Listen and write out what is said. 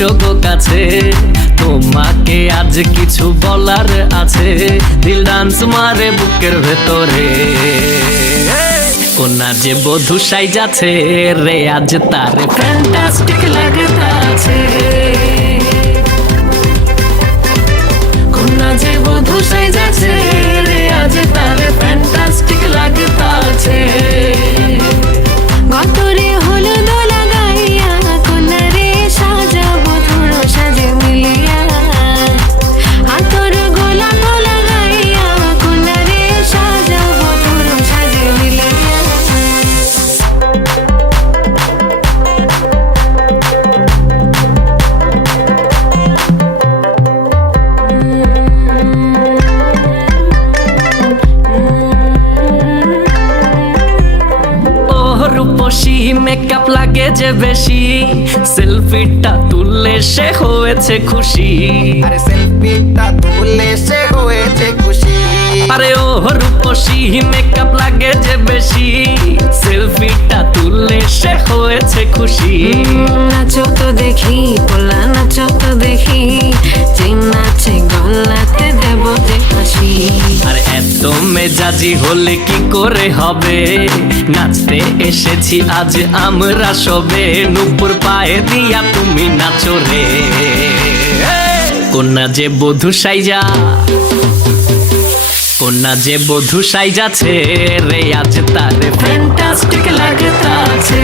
এসো গো কাছে, তোমাকে আজ কিছু বলার আছে। দিল ডান্স মারে বুকের ভেতরে, কোনা যে বধূ সাইজাছে রে আজ তারে ফ্যান্টাস্টিক লাগতাছে। কোনা যে বধূ সাইজাছে রে আজ তারে ফ্যান্টাস্টিক লাগতাছে। গতরে হলুদ লাগাইয়া কোনারে সাজাবো ধুলো সাজে মিলিয়া, আতর গোলাপ লাগাইয়া কোনারে সাজাবো ধুলো সাজে মিলিয়া। রূপসী মেকআপ লাগে যে বেশি, সেলফিটা তুললে সে হয়েছে খুশি। আরে সেলফিটা তুলে সে হয়েছে খুশি। আরে ও রূপসী মেকআপ লাগে যে বেশি, সেলফিটা তুললে সে হয়েছে খুশি। নাচো তো দেখি পোলা নাচো তো দেখি, যে নাচে গলাতে দেব যে হাসি। আর এত মেজাজি হলে কি করে হবে, নাচতে এসেছি আজ আমরা সবে, নুপুর পায়ে দিয়া তুমি নাচো রে। কোনা যে বধূ সাইজা, কোনা যে বধূ সাইজাছে রে আজ তারে ফ্যান্টাস্টিক লাগতাছে।